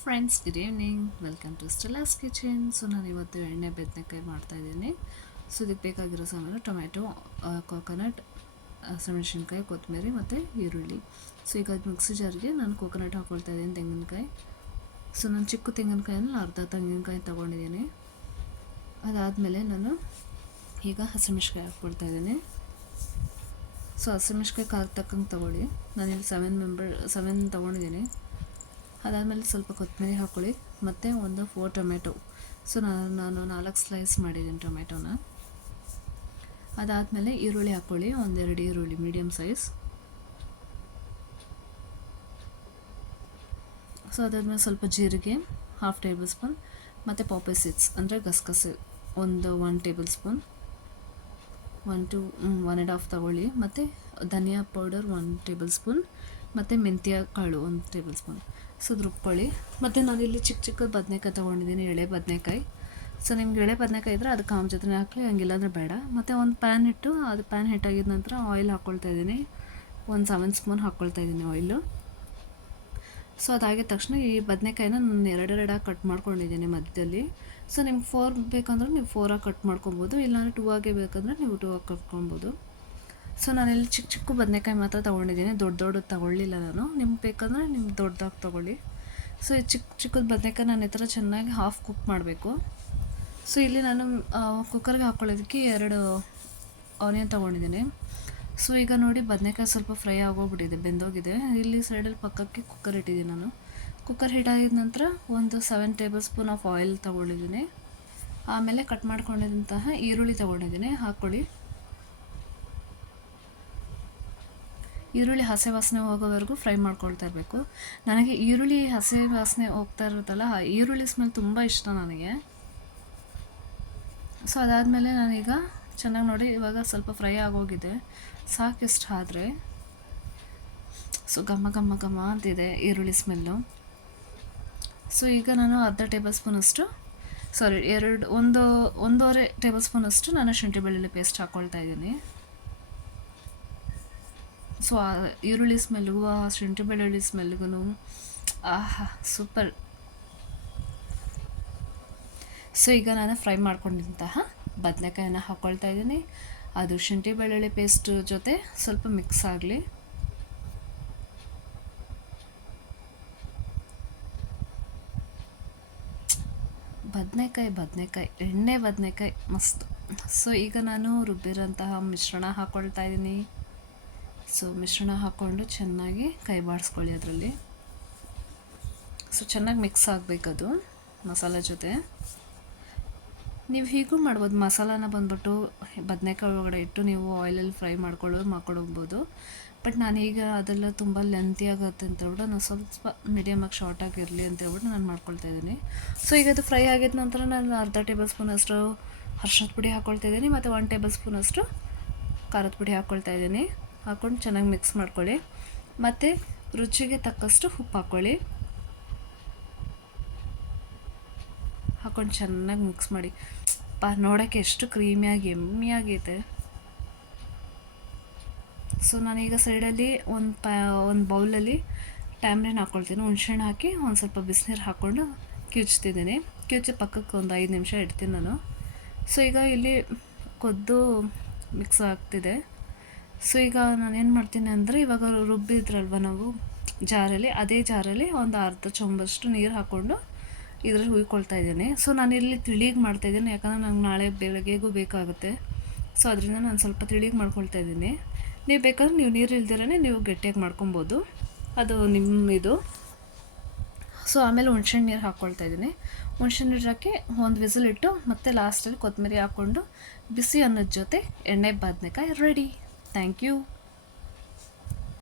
Friends, good evening. Welcome to Stella's kitchen. So ನಾನು ಇವತ್ತು ಎಣ್ಣೆ ಬದನೆಕಾಯಿ ಮಾಡ್ತಾಯಿದ್ದೀನಿ. ಸೊ ಇದಕ್ಕೆ ಬೇಕಾಗಿರೋ ಸಾಮಾನು ಟೊಮ್ಯಾಟೊ, ಕೋಕೋನಟ್, ಹಸಿಮೆಣಸಿನ್ಕಾಯಿ, ಕೊತ್ತಂಬರಿ ಮತ್ತು ಈರುಳ್ಳಿ. ಸೊ ಈಗ ಅದು ಮಿಕ್ಸಿ ಜಾರ್ಗೆ ನಾನು ಕೋಕೋನಟ್ ಹಾಕ್ಕೊಳ್ತಾ ಇದ್ದೀನಿ, ತೆಂಗಿನಕಾಯಿ. ಸೊ ನಾನು ಚಿಕ್ಕ ತೆಂಗಿನಕಾಯಲ್ಲಿ ಅರ್ಧ ತೆಂಗಿನಕಾಯಿ ತೊಗೊಂಡಿದ್ದೀನಿ. ಅದಾದಮೇಲೆ ನಾನು ಈಗ ಹಸಿಮೆಣಸಿನ್ಕಾಯಿ ಹಾಕ್ಕೊಳ್ತಾ ಇದ್ದೀನಿ. ಸೊ ಹಸಿಮೆಣಸಿನ್ಕಾಯಿ ಖಾರ ತಕ್ಕಂಗೆ ತೊಗೊಳ್ಳಿ. ನಾನಿಲ್ಲಿ 7 ತೊಗೊಂಡಿದ್ದೀನಿ. ಅದಾದಮೇಲೆ ಸ್ವಲ್ಪ ಕೊತ್ತಂಬರಿ ಹಾಕ್ಕೊಳ್ಳಿ ಮತ್ತು ಒಂದು 4 ಟೊಮೆಟೊ. ಸೊ ನಾನು 4 ಸ್ಲೈಸ್ ಮಾಡಿದ್ದೀನಿ ಟೊಮೆಟೊನ. ಅದಾದಮೇಲೆ ಈರುಳ್ಳಿ ಹಾಕ್ಕೊಳ್ಳಿ, 1-2 ಈರುಳ್ಳಿ ಮೀಡಿಯಮ್ ಸೈಜ್. ಸೊ ಅದಾದಮೇಲೆ ಸ್ವಲ್ಪ ಜೀರಿಗೆ, 1/2 ಟೇಬಲ್ ಸ್ಪೂನ್, ಮತ್ತು ಪಾಪಿ ಸೀಡ್ಸ್ ಅಂದರೆ ಗಸಗಸೆ 1 ಟೇಬಲ್ ಸ್ಪೂನ್, 1-1.5 ತಗೊಳ್ಳಿ, ಮತ್ತು ಧನಿಯಾ ಪೌಡರ್ 1 ಟೇಬಲ್ ಸ್ಪೂನ್, ಮತ್ತು ಮೆಂತ್ಯ ಕಾಳು 1 ಟೇಬಲ್ ಸ್ಪೂನ್. ಸೊ ಅದು ರುಬ್ಕೊಳ್ಳಿ. ಮತ್ತು ನಾನಿಲ್ಲಿ ಚಿಕ್ಕ ಬದನೆಕಾಯಿ ತೊಗೊಂಡಿದ್ದೀನಿ, ಎಳೆ ಬದನೆಕಾಯಿ. ಸೊ ನಿಮ್ಗೆ ಎಳೆ ಬದನೆಕಾಯಿ ಇದ್ದರೆ ಅದಕ್ಕೆ ಕಾಮ್ ಜೊತೆ ಹಾಕಲಿ, ಹಂಗಿಲ್ಲಾಂದರೆ ಬೇಡ. ಮತ್ತು ಒಂದು ಪ್ಯಾನ್ ಇಟ್ಟು ಅದು ಪ್ಯಾನ್ ಹಿಟ್ಟಾಗಿದ ನಂತರ ಆಯಿಲ್ ಹಾಕ್ಕೊಳ್ತಾ ಇದ್ದೀನಿ. 7 ಸ್ಪೂನ್ ಹಾಕ್ಕೊಳ್ತಾ ಇದ್ದೀನಿ ಆಯಿಲು. ಸೊ ಅದಾಗಿದ ತಕ್ಷಣ ಈ ಬದನೆಕಾಯಿನ ನಾನು 2 ಕಟ್ ಮಾಡ್ಕೊಂಡಿದ್ದೀನಿ ಮಧ್ಯದಲ್ಲಿ. ಸೊ ನಿಮ್ಗೆ 4 ಬೇಕಂದ್ರೆ ನೀವು 4 ಕಟ್ ಮಾಡ್ಕೊಬೋದು, ಇಲ್ಲಾಂದರೆ 2 ಬೇಕಂದರೆ ನೀವು 2 ಕಟ್ಕೊಬೋದು. ಸೊ ನಾನಿಲ್ಲಿ ಚಿಕ್ಕ ಬದನೆಕಾಯಿ ಮಾತ್ರ ತೊಗೊಂಡಿದ್ದೀನಿ, ದೊಡ್ಡ ತೊಗೊಳ್ಳಿಲ್ಲ ನಾನು. ನಿಮ್ಗೆ ಬೇಕಂದರೆ ನಿಮ್ಗೆ ದೊಡ್ಡದಾಗಿ ತೊಗೊಳ್ಳಿ. ಸೊ ಈ ಚಿಕ್ಕದ ಬದನೆಕಾಯಿ ನಾನು ಈ ಥರ ಚೆನ್ನಾಗಿ ಹಾಫ್ ಕುಕ್ ಮಾಡಬೇಕು. ಸೊ ಇಲ್ಲಿ ನಾನು ಕುಕ್ಕರ್ಗೆ ಹಾಕ್ಕೊಳ್ಳೋದಕ್ಕೆ 2 ಆನಿಯನ್ ತೊಗೊಂಡಿದ್ದೀನಿ. ಸೊ ಈಗ ನೋಡಿ ಬದನೆಕಾಯಿ ಸ್ವಲ್ಪ ಫ್ರೈ ಆಗೋಗ್ಬಿಟ್ಟಿದೆ, ಬೆಂದೋಗಿದೆ. ಇಲ್ಲಿ ಸೈಡಲ್ಲಿ ಪಕ್ಕಕ್ಕೆ ಕುಕ್ಕರ್ ಇಟ್ಟಿದ್ದೀನಿ ನಾನು. ಕುಕ್ಕರ್ ಹೀಟಾಗಿದ ನಂತರ ಒಂದು 7 ಟೇಬಲ್ ಸ್ಪೂನ್ ಆಫ್ ಆಯಿಲ್ ತೊಗೊಂಡಿದ್ದೀನಿ. ಆಮೇಲೆ ಕಟ್ ಮಾಡ್ಕೊಂಡಿದ್ದಂತಹ ಈರುಳ್ಳಿ ತೊಗೊಂಡಿದ್ದೀನಿ, ಹಾಕ್ಕೊಳ್ಳಿ. ಈರುಳ್ಳಿ ಹಸಿ ವಾಸನೆ ಹೋಗೋವರೆಗೂ ಫ್ರೈ ಮಾಡ್ಕೊಳ್ತಾ ಇರಬೇಕು. ನನಗೆ ಈರುಳ್ಳಿ ಹಸಿ ವಾಸನೆ ಹೋಗ್ತಾ ಇರುತ್ತಲ್ಲ, ಆ ಈರುಳ್ಳಿ ಸ್ಮೆಲ್ ತುಂಬ ಇಷ್ಟ ನನಗೆ. ಸೊ ಅದಾದಮೇಲೆ ನಾನೀಗ ಚೆನ್ನಾಗಿ ನೋಡಿ ಇವಾಗ ಸ್ವಲ್ಪ ಫ್ರೈ ಆಗೋಗಿದೆ, ಸಾಕಿಷ್ಟು ಆದರೆ. ಸೊ ಘಮ ಅಂತಿದೆ ಈರುಳ್ಳಿ ಸ್ಮೆಲ್ಲು. ಸೊ ಈಗ ನಾನು ಅರ್ಧ ಟೇಬಲ್ ಸ್ಪೂನಷ್ಟು ಒಂದೂವರೆ ಟೇಬಲ್ ಸ್ಪೂನಷ್ಟು ನಾನು ಶುಂಠಿ ಬೆಳ್ಳುಳ್ಳಿ ಪೇಸ್ಟ್ ಹಾಕ್ಕೊಳ್ತಾ ಇದ್ದೀನಿ. ಸೊ ಆ ಈರುಳ್ಳಿ ಸ್ಮೆಲ್ಗೂ ಆ ಶುಂಠಿ ಬೆಳ್ಳುಳ್ಳಿ ಸ್ಮೆಲ್ಗೂ ಆಹಾ ಸೂಪರ್. ಸೊ ಈಗ ನಾನು ಫ್ರೈ ಮಾಡ್ಕೊಂಡಿದ್ದಂತಹ ಬದನೆಕಾಯನ್ನು ಹಾಕ್ಕೊಳ್ತಾ ಇದ್ದೀನಿ. ಅದು ಶುಂಠಿ ಬೆಳ್ಳುಳ್ಳಿ ಪೇಸ್ಟ್ ಜೊತೆ ಸ್ವಲ್ಪ ಮಿಕ್ಸ್ ಆಗಲಿ. ಬದನೆಕಾಯಿ ಎಣ್ಣೆ ಬದನೆಕಾಯಿ ಮಸ್ತ್. ಸೊ ಈಗ ನಾನು ರುಬ್ಬಿರೋಂತಹ ಮಿಶ್ರಣ ಹಾಕ್ಕೊಳ್ತಾ ಇದ್ದೀನಿ. ಸೊ ಮಿಶ್ರಣ ಹಾಕ್ಕೊಂಡು ಚೆನ್ನಾಗಿ ಕೈ ಬಾಡಿಸ್ಕೊಳ್ಳಿ ಅದರಲ್ಲಿ. ಸೊ ಚೆನ್ನಾಗಿ ಮಿಕ್ಸ್ ಆಗಬೇಕದು ಮಸಾಲೆ ಜೊತೆ. ನೀವು ಹೀಗೂ ಮಾಡ್ಬೋದು, ಮಸಾಲಾನ ಬಂದ್ಬಿಟ್ಟು ಬದನೆಕಾಯಿ ಒಳಗಡೆ ಇಟ್ಟು ನೀವು ಆಯಿಲಲ್ಲಿ ಫ್ರೈ ಮಾಡ್ಕೊಳೋಗ್ಬೋದು. ಬಟ್ ನಾನೀಗ ಅದೆಲ್ಲ ತುಂಬ ಲೆಂತಿ ಆಗುತ್ತೆ ಅಂತ ಹೇಳ್ಬಿಟ್ಟು ನಾನು ಸ್ವಲ್ಪ ಮೀಡಿಯಮಾಗಿ ಶಾರ್ಟಾಗಿರಲಿ ಅಂತ ಹೇಳ್ಬಿಟ್ಟು ನಾನು ಮಾಡ್ಕೊಳ್ತಾ ಇದ್ದೀನಿ. ಸೊ ಈಗ ಅದು ಫ್ರೈ ಆಗಿದ ನಂತರ ನಾನು ಅರ್ಧ ಟೇಬಲ್ ಸ್ಪೂನಷ್ಟು ಅರ್ಶಿಣದ ಪುಡಿ ಹಾಕ್ಕೊಳ್ತಾ ಇದ್ದೀನಿ, ಮತ್ತು 1 ಟೇಬಲ್ ಸ್ಪೂನಷ್ಟು ಖಾರದ ಪುಡಿ ಹಾಕ್ಕೊಳ್ತಾ ಇದ್ದೀನಿ. ಹಾಕ್ಕೊಂಡು ಚೆನ್ನಾಗಿ ಮಿಕ್ಸ್ ಮಾಡ್ಕೊಳ್ಳಿ. ಮತ್ತು ರುಚಿಗೆ ತಕ್ಕಷ್ಟು ಉಪ್ಪು ಹಾಕ್ಕೊಳ್ಳಿ. ಹಾಕ್ಕೊಂಡು ಚೆನ್ನಾಗಿ ಮಿಕ್ಸ್ ಮಾಡಿ. ನೋಡೋಕ್ಕೆ ಎಷ್ಟು ಕ್ರೀಮಿಯಾಗಿ ಎಮ್ಮಿಯಾಗೈತೆ. ಸೊ ನಾನೀಗ ಸೈಡಲ್ಲಿ ಒಂದು ಬೌಲಲ್ಲಿ ಟ್ಯಾಮ್ರಿನ್ ಹಾಕ್ಕೊಳ್ತೀನಿ. ಹುಣ್ಸೆಹಣ್ಣು ಹಾಕಿ ಒಂದು ಸ್ವಲ್ಪ ಬಿಸಿನೀರು ಹಾಕ್ಕೊಂಡು ಕಿವುಚ್ತಿದ್ದೀನಿ. ಕಿವುಚಿ ಪಕ್ಕಕ್ಕೆ ಒಂದು 5 ನಿಮಿಷ ಇಡ್ತೀನಿ ನಾನು. ಸೊ ಈಗ ಇಲ್ಲಿ ಕೊದ್ದು ಮಿಕ್ಸ್ ಆಗ್ತಿದೆ. ಸೊ ಈಗ ನಾನೇನು ಮಾಡ್ತೀನಿ ಅಂದರೆ, ಇವಾಗ ರುಬ್ಬಿದ್ರಲ್ವ ನಾವು ಜಾರಲ್ಲಿ, ಅದೇ ಜಾರಲ್ಲಿ ಒಂದು ಅರ್ಧ ಚಮಚಷ್ಟು ನೀರು ಹಾಕ್ಕೊಂಡು ಇದರಲ್ಲಿ ಹುಯ್ಕೊಳ್ತಾ ಇದ್ದೀನಿ. ಸೊ ನಾನಿಲ್ಲಿ ತಿಳಿಗೆ ಮಾಡ್ತಾಯಿದ್ದೀನಿ, ಯಾಕಂದರೆ ನಂಗೆ ನಾಳೆ ಬೆಳಗ್ಗೆಗೂ ಬೇಕಾಗುತ್ತೆ. ಸೊ ಅದರಿಂದ ನಾನು ಸ್ವಲ್ಪ ತಿಳಿಗೆ ಮಾಡ್ಕೊಳ್ತಾ ಇದ್ದೀನಿ. ನೀವು ಬೇಕಾದ್ರೆ ನೀವು ನೀರು ಇಲ್ದಿರೇ ನೀವು ಗಟ್ಟಿಯಾಗಿ ಮಾಡ್ಕೊಬೋದು, ಅದು ನಿಮ್ಮ ಇದು. ಸೊ ಆಮೇಲೆ ಹುಣ್ಸೆಹಣ್ಣು ನೀರು ಹಾಕ್ಕೊಳ್ತಾ ಇದ್ದೀನಿ. ಹುಣ್ಸೆಹಣ್ಣು ನೀರು ಹಾಕಿ ಒಂದು ವಿಸಿಲ್ ಇಟ್ಟು ಮತ್ತು ಲಾಸ್ಟಲ್ಲಿ ಕೊತ್ತಂಬರಿ ಹಾಕ್ಕೊಂಡು ಬಿಸಿ ಅನ್ನದ ಜೊತೆ ಎಣ್ಣೆ ಬದನೆಕಾಯಿ ರೆಡಿ. Thank you.